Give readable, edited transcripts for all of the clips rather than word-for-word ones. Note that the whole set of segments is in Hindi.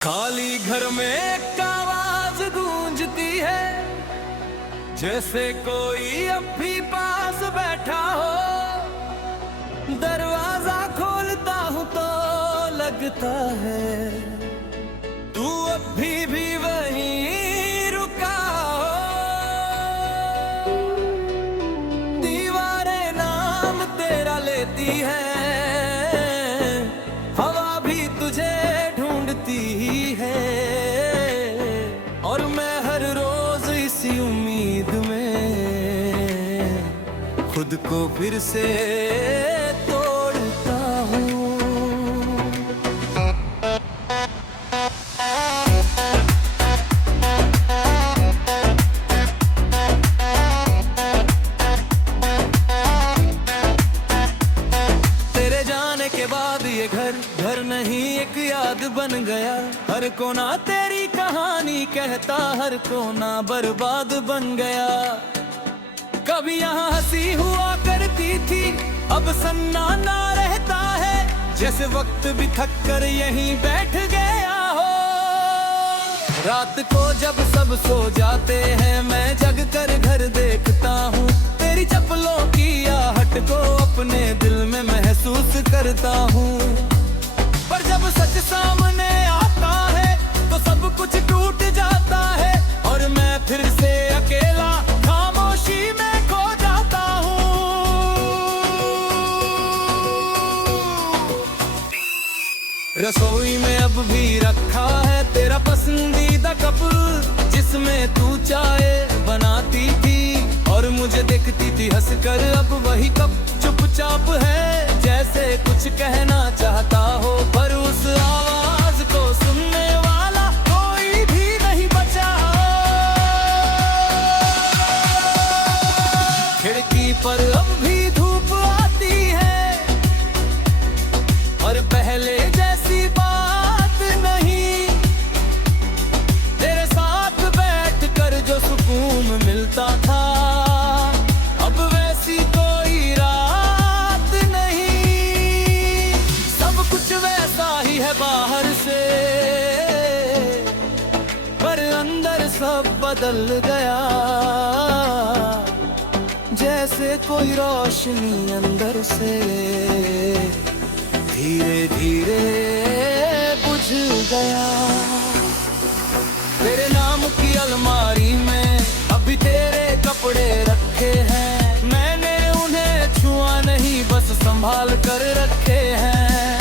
खाली घर में एक आवाज गूंजती है, जैसे कोई अब भी पास बैठा हो। दरवाजा खोलता हूँ तो लगता है तू अब भी वहीं रुका हो। दीवारें नाम तेरा लेती है, हवा भी तुझे ढूंढती है, और मैं हर रोज इसी उम्मीद में खुद को फिर से तोड़ता हूँ। तेरे जाने के बाद ये घर नहीं एक याद बन गया। हर कोना तेरी कहानी कहता, हर कोना बर्बाद बन गया। कभी यहाँ हंसी हुआ करती थी, अब सन्नाटा रहता है, जैसे वक्त भी थक कर यहीं बैठ गया हो। रात को जब सब सो जाते हैं, मैं जग कर घर देखता हूँ। तेरी चप्पलों की आहट को अपने दिल में महसूस करता हूँ। पर जब सच सामने आता है तो सब कुछ टूट जाता है, और मैं फिर से अकेला खामोशी में खो जाता हूँ। रसोई में अब भी रखा है तेरा पसंदीदा कप, जिसमें तू चाय बनाती थी और मुझे देखती थी हंसकर। अब वही कप चुपचाप है, जैसे कुछ कहना चाहता हो, पर उस आवाज को सुनने वाला कोई भी नहीं बचा। खिड़की पर अब भी धूप आती है, और पहले जैसी बात नहीं। तेरे साथ बैठकर जो सुकून मिलता था, अब वैसी कोई रात नहीं। सब कुछ वैसा ही है बाहर से, पर अंदर सब बदल गया। जैसे कोई रोशनी अंदर से धीरे धीरे बुझ गया। तेरे नाम की अलमारी में अभी तेरे कपड़े रखे हैं, मैंने उन्हें छुआ नहीं, बस संभाल कर रखे हैं।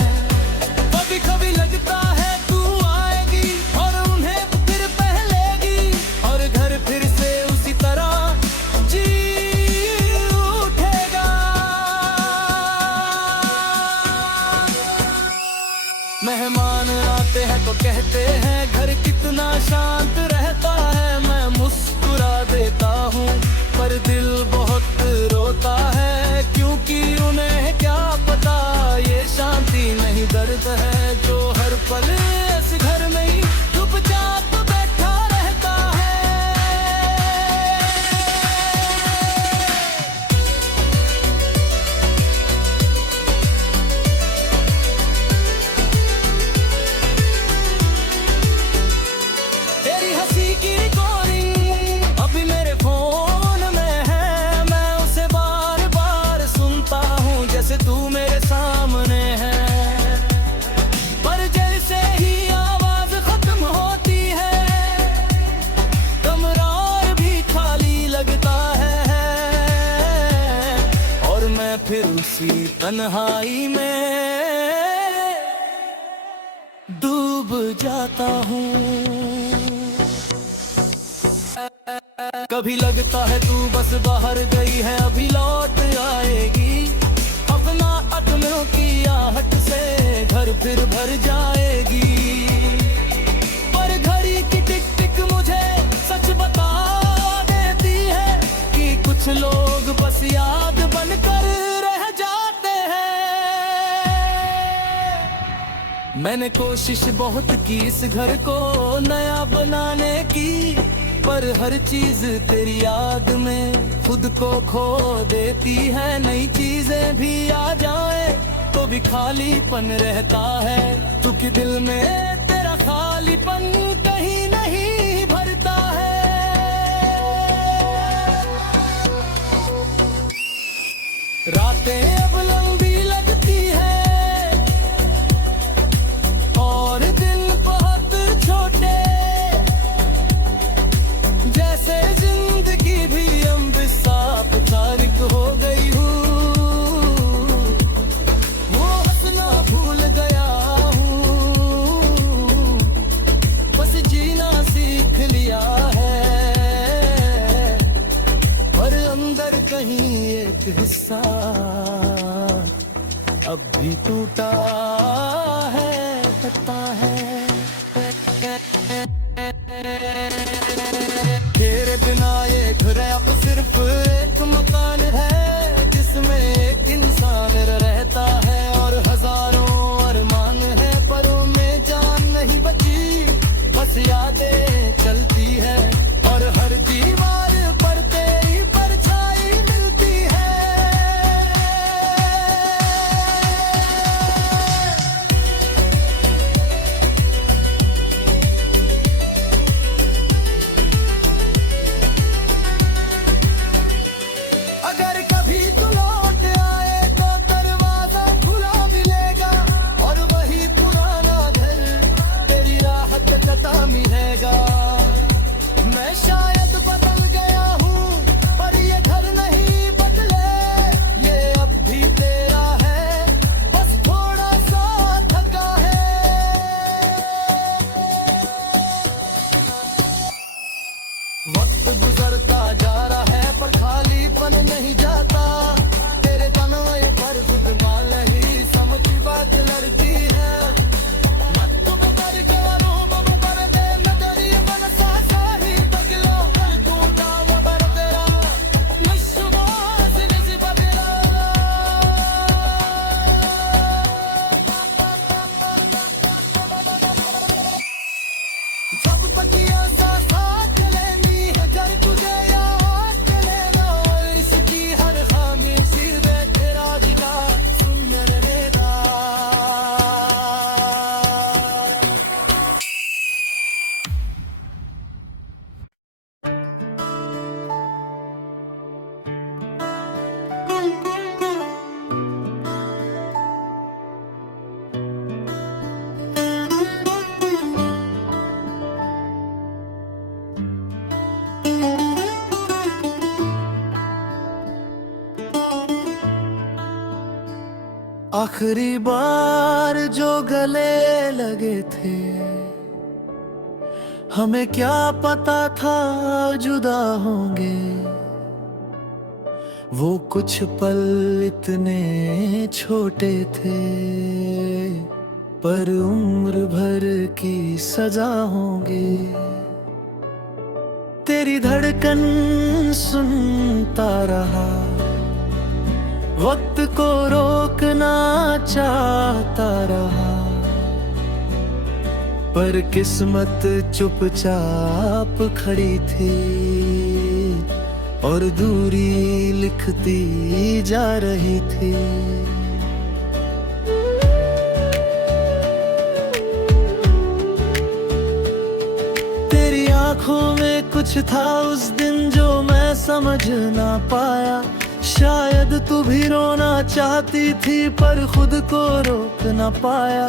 कभी कभी लगता है तू आएगी और उन्हें फिर पहलेगी, और घर फिर से उसी तरह जी उठेगा। मेहमान आते हैं तो कहते हैं घर कितना शांत रहता है। मैं मुस्कुरा देता हूँ, पर दिल बहुत रोता है, क्योंकि उन्हें क्या पता ये शांति नहीं दर्द है, जो हर पल इस घर में ही चुपचाप बैठा रहता है। तेरी हंसी की रिकॉर्डिंग अभी मेरे फोन में है, मैं उसे बार बार सुनता हूँ, जैसे तू मेरे सामने है। पर जैसे ही आवाज खत्म होती है, कमरा और भी खाली लगता है, और मैं फिर उसी तन्हाई में डूब जाता हूँ। कभी लगता है तू बस बाहर गई है, अभी लौट आएगी। अपना अटलों की आहट से घर फिर भर जाएगी। पर घड़ी की टिक टिक मुझे सच बता देती है कि कुछ लोग बस याद बनकर रह जाते हैं। मैंने कोशिश बहुत की इस घर को नया बनाने की, पर हर चीज तेरी याद में खुद को खो देती है। नई चीजें भी आ जाए तो भी खालीपन रहता है, क्योंकि दिल में तेरा खाली एक हिस्सा अब भी टूटा है, पता है। तेरे बिना ये घर अब सिर्फ एक मकान है, जिसमें एक इंसान रहता है और हजारों अरमान है, पर उनमें जान नहीं बची, बस यादें चलती है और हर दीवार पर तेरी परछाई मिलती है। अगर कभी तू लौट आए तो दरवाजा खुला मिलेगा और वही पुराना घर तेरी राहत का तामी रहेगा। मैं शायद बदल गया हूँ पर ये घर नहीं बदले, ये अब भी तेरा है, बस थोड़ा सा थका है। वक्त गुजरता जा रहा है पर खालीपन नहीं जाता, तेरे तनवे पर खुद माल ही समझी बात लड़ती है। मत बकर करो बम पर दे नजरी मन सा ही बगलो कर तू दाम बर तेरा विश्वास निज बदला। सब पकिया सा साथ लेनी है कर तुझे याद के लेना, इसकी हर खामी सिर्फ तेरा दिखा सुंदर रहेगा। आखिरी बार जो गले लगे थे, हमें क्या पता था जुदा होंगे। वो कुछ पल इतने छोटे थे पर उम्र भर की सजा होंगे। तेरी धड़कन सुनता रहा, वक्त को रोकना चाहता रहा, पर किस्मत चुपचाप खड़ी थी और दूरी लिखती जा रही थी। तेरी आंखों में कुछ था उस दिन जो मैं समझ ना पाया, शायद तू भी रोना चाहती थी पर खुद को रोक ना पाया।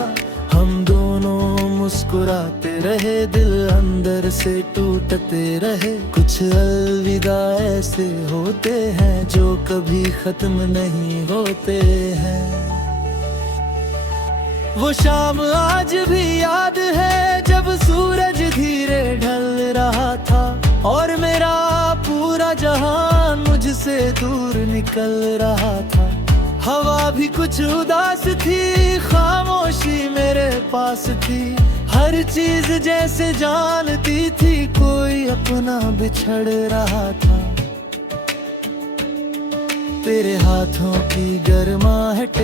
हम दोनों मुस्कुराते रहे, दिल अंदर से टूटते रहे। कुछ अलविदा ऐसे होते हैं जो कभी खत्म नहीं होते हैं। वो शाम आज भी याद है जब सूरज धीरे ढल रहा था और मेरा पूरा जहान मुझसे दूर निकल रहा था। हवा भी कुछ उदास थी, खामोशी मेरे पास थी, हर चीज जैसे जानती थी कोई अपना बिछड़ रहा था। तेरे हाथों की गर्माहट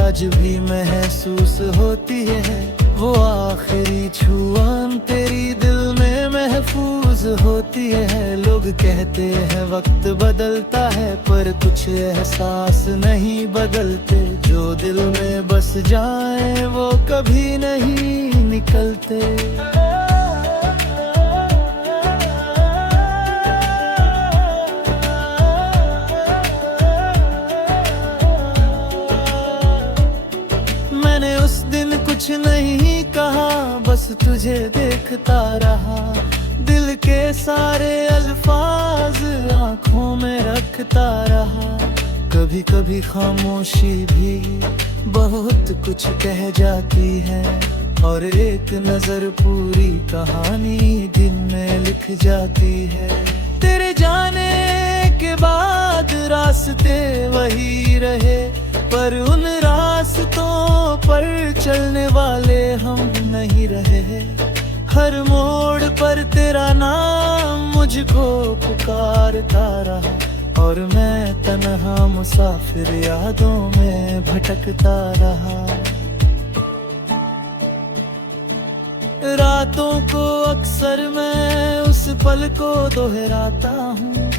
आज भी महसूस होती है, वो आखिरी छुआन तेरी दिल में महफूज होती है। लोग कहते हैं वक्त बदलता है पर कुछ एहसास नहीं बदलते, जो दिल में बस जाए वो कभी नहीं निकलते। मैंने उस दिन कुछ नहीं कहा, बस तुझे देखता रहा, दिल के सारे अल्फाज आंखों में रखता रहा। कभी कभी खामोशी भी बहुत कुछ कह जाती है और एक नजर पूरी कहानी दिल में लिख जाती है। तेरे जाने के बाद रास्ते वही रहे, पर उन रास्तों पर चलने वाले हम नहीं रहे। हर मोड़ पर तेरा नाम मुझको पुकारता रहा, और मैं तन्हा मुसाफिर यादों में भटकता रहा। रातों को अक्सर मैं उस पल को दोहराता हूँ,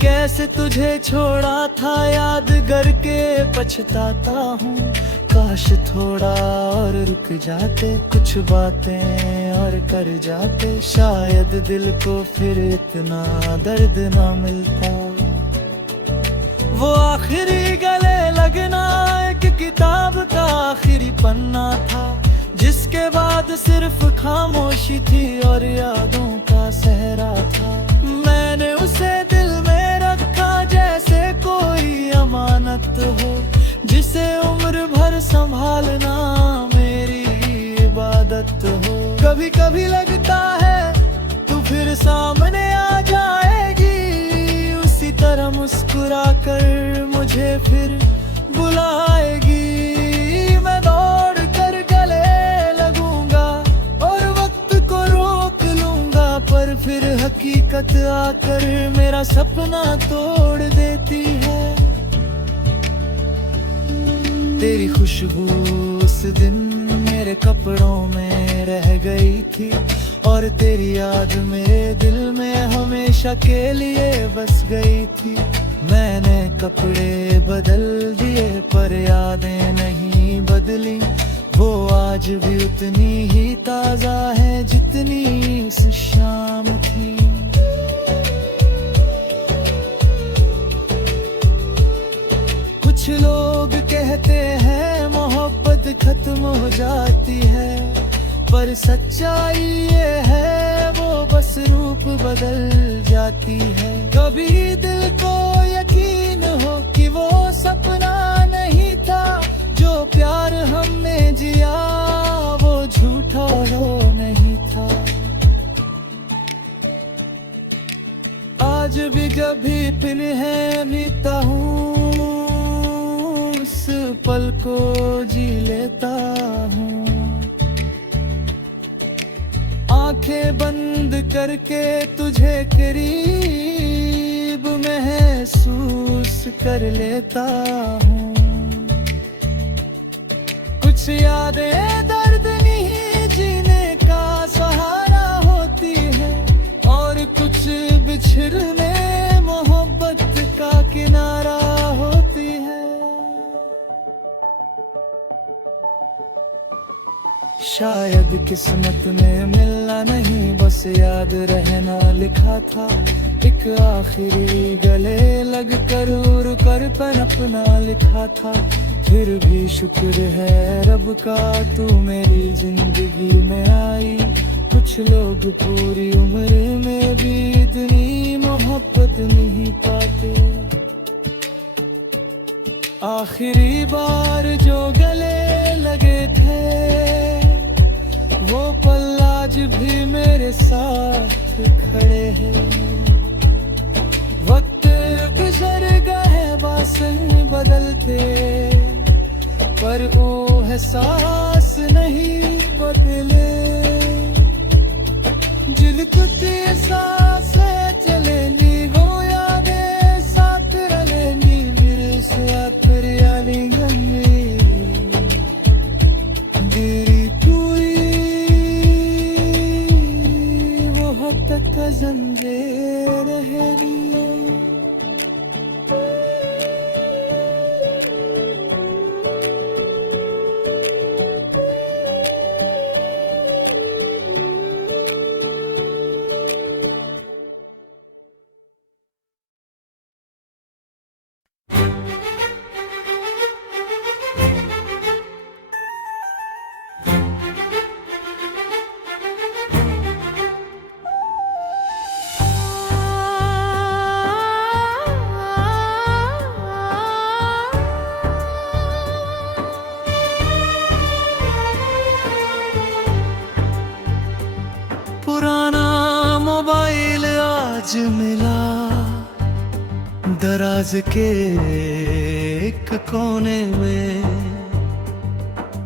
कैसे तुझे छोड़ा था याद करके पछताता हूँ। काश थोड़ा और रुक जाते, कुछ बातें और कर जाते, शायद दिल को फिर इतना दर्द ना मिलता। वो आखिरी गले लगना एक किताब का आखिरी पन्ना था, जिसके बाद सिर्फ खामोशी थी और यादों का सहरा था। मैंने उसे दिल में रखा जैसे कोई अमानत हो, जिसे उम्र भर संभालना मेरी इबादत हो। कभी कभी लगता है तू फिर सामने आ जाएगी, उसी तरह मुस्कुरा कर मुझे फिर बुलाएगी। मैं दौड़ कर गले लगूंगा और वक्त को रोक लूंगा, पर फिर हकीकत आकर मेरा सपना तोड़ देती है। तेरी खुशबू उस दिन मेरे कपड़ों में रह गई थी, और तेरी याद मेरे दिल में हमेशा के लिए बस गई थी। मैंने कपड़े बदल दिए पर यादें नहीं बदली, वो आज भी उतनी ही ताजा है जितनी उस शाम थी। कुछ लोग कहते हैं मोहब्बत खत्म हो जाती है, पर सच्चाई ये है वो बस रूप बदल जाती है। कभी दिल को यकीन हो कि वो सपना नहीं था, जो प्यार हमने जिया वो झूठा हो नहीं था। आज भी जब भी फिर बीता हूँ, उस पल को जी लेता हूँ। आंखें बंद करके तुझे करीब महसूस कर लेता हूँ। कुछ यादें दर्द नहीं जीने का सहारा होती है, और कुछ बिछड़ने मोहब्बत का किनारा होती है। शायद किस्मत में मिलना नहीं बस याद रहना लिखा था। एक आखिरी गले लग कर रुकर पर अपना लिखा था। फिर भी शुक्र है रब का तू मेरी जिंदगी में आई। कुछ लोग पूरी उम्र में भी इतनी मोहब्बत नहीं पाते। आखिरी बार जो गले लगे थे वो पल आज भी मेरे साथ खड़े हैं। वक्त गुजर गए बातें बदलते, पर वो एहसास नहीं बदले। जिलकुती सांसें चलेंगी वो यादें साथ रहेंगी, मेरे साथ हरियाली गंगी तेरी पूरी वो हद तक जंजीर रहेगी। पुराना मोबाइल आज मिला, दराज के एक कोने में,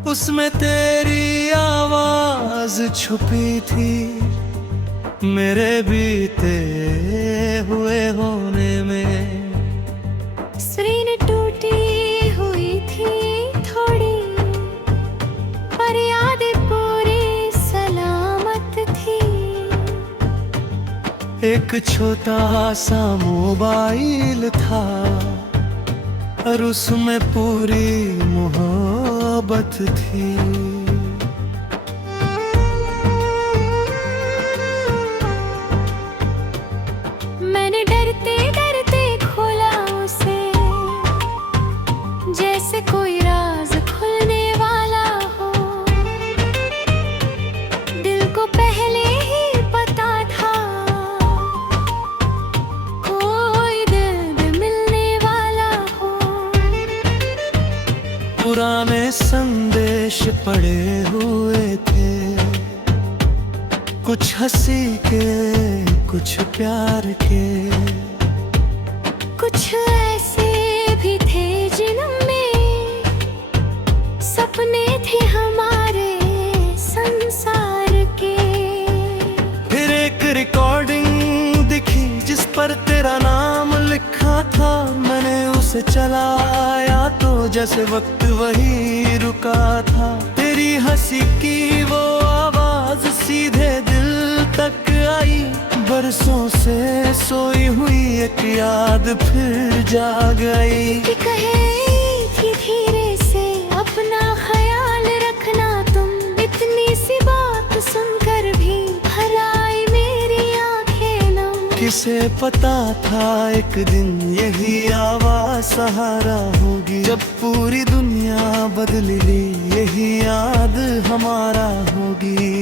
उसमें तेरी आवाज छुपी थी, मेरे बीते हुए होने में। स्क्रीन टूटी हुई थी थोड़ी, पर यादें पूरी सलामत थी। एक छोटा सा मोबाइल था और उसमें पूरी मोहब्बत थी। मैंने डरते डरते खोला उसे, जैसे कोई राज खुलने वाला हो। दिल को पहले ही पता था, कोई दिल भी मिलने वाला हो। पुराने संदेश पड़े हुए थे, कुछ हंसी के कुछ प्यार के, कुछ ऐसे भी थे जिनमें सपने थे हमारे संसार के। फिर एक रिकॉर्डिंग दिखी जिस पर तेरा नाम लिखा था। मैंने उसे चलाया तो जैसे वक्त वही रुका था। तेरी हंसी की वो आवाज सीधे दिल तक आई। बरसों से सोई हुई एक याद फिर जाग गई। कि कहे थी धीरे से अपना ख्याल रखना तुम, इतनी सी बात सुनकर भी भर आई मेरी आंखें नम। किसे पता था एक दिन यही आवाज सहारा होगी। जब पूरी दुनिया बदली यही याद हमारा होगी।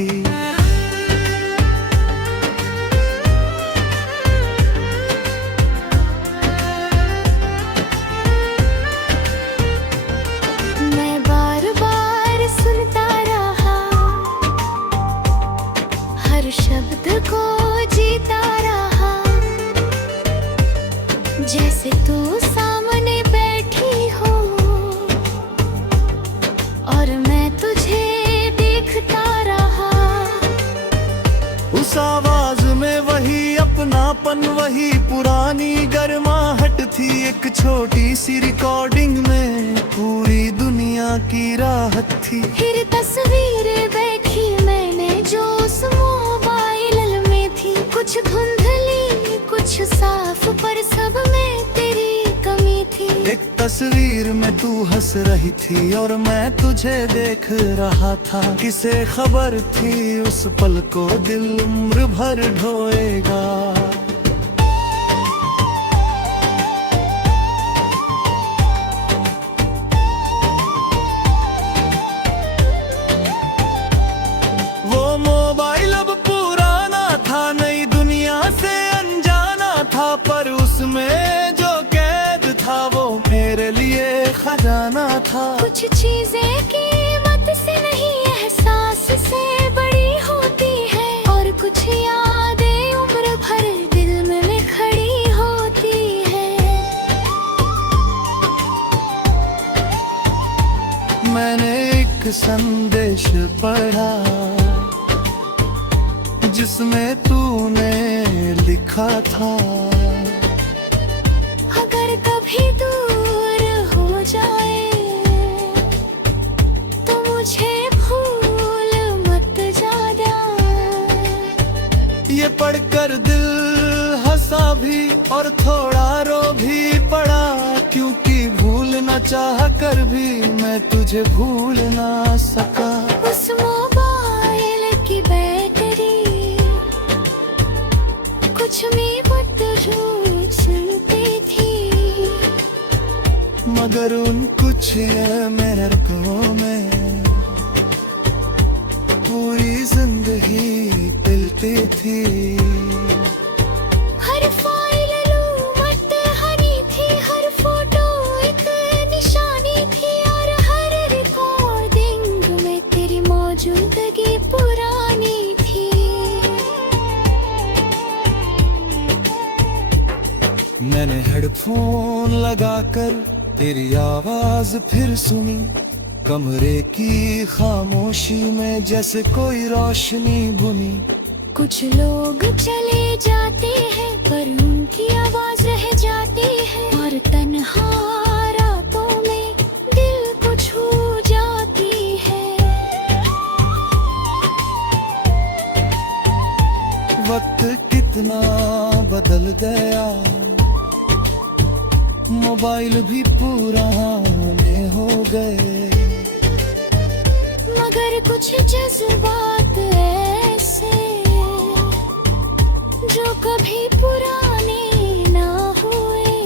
मैं बार बार सुनता रहा, हर शब्द को जीता रहा, जैसे तू सामने बैठी हो और मैं तुझे देखता रहा। उस आवाज में वही अपनापन, वही पुरानी गर्माहट थी। एक छोटी सी रिकॉर्डिंग में पूरी दुनिया की राहत थी। फिर तस्वीर देखी मैंने जो उस मोबाइल में थी, कुछ धुंधली कुछ साफ, पर सब में तेरी कमी थी। एक तस्वीर में तू हंस रही थी और मैं तुझे देख रहा था। किसे खबर थी उस पल को दिल उम्र भर ढोएगा। वो मोबाइल अब पुराना था, नई दुनिया से अनजाना था, पर उसमें जो कैद था वो मेरे लिए खजाना था। कुछ चीजें कीमत से नहीं एहसास से बड़ी होती है, और कुछ यादें उम्र भर दिल में खड़ी होती है। मैंने एक संदेश पढ़ा जिसमें तूने लिखा था, अगर कभी दूर हो जाए तो मुझे भूल मत जाना। ये पढ़कर दिल हंसा भी और थोड़ा रो भी पड़ा, क्योंकि भूल न चाह कर भी मैं तुझे भूल ना सका। उस मोबाइल की बैटरी कुछ में चलती थी, मगर उन कुछ मिनटों में पूरी जिंदगी पिलती थी। हर फाइल लूमत हरी थी, हर फोटो एक निशानी थी, और हर रिकॉर्डिंग में तेरी मौजूदगी पुरानी थी। मैंने हेडफोन लगाकर तेरी आवाज फिर सुनी, कमरे की खामोशी में जैसे कोई रोशनी बुनी। कुछ लोग चले जाते हैं पर उनकी आवाज रह जाती है, और तन्हा रातों में दिल को छू जाती है। वक्त कितना बदल गया, मोबाइल भी पुराने हो गए, मगर कुछ जज्बात ऐसे जो कभी पुराने ना हुए।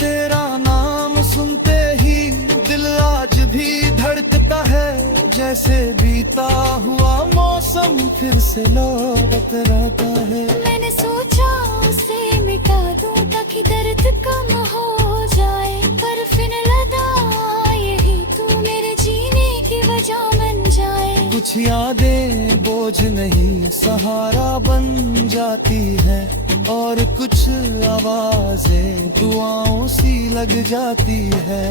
तेरा नाम सुनते ही दिल आज भी धड़कता है, जैसे बीता हुआ मौसम फिर से लौट रहता है। मैंने सोचा उसे मिटा दूं ताकि दर्द कम हो जाए, पर फिर लगा यही तू मेरे जीने की वजह बन जाए। कुछ यादें बोझ नहीं सहारा बन जाती है, और कुछ आवाजें दुआओं सी लग जाती है।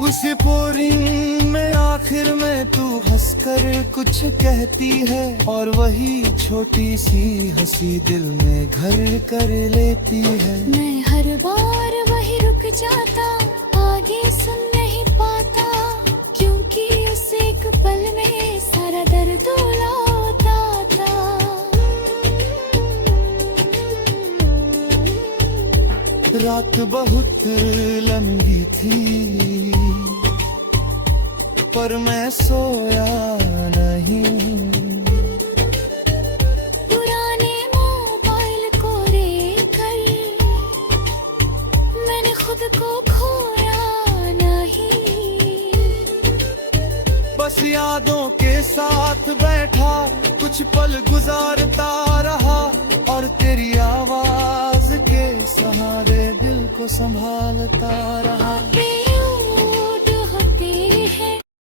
उसी पोरिंग में आखिर में तू हंसकर कुछ कहती है, और वही छोटी सी हंसी दिल में घर कर लेती है। मैं हर बार वही रुक जाता, आगे सुन नहीं पाता, क्योंकि उस एक पल में सारा दर्द लौटा था। रात बहुत लंबी थी पर मैं सोया नहीं, पुराने मोबाइल को लेकर मैंने खुद को खोया नहीं। बस यादों के साथ बैठा कुछ पल गुजारता रहा, और तेरी आवाज के सहारे दिल को संभालता रहा।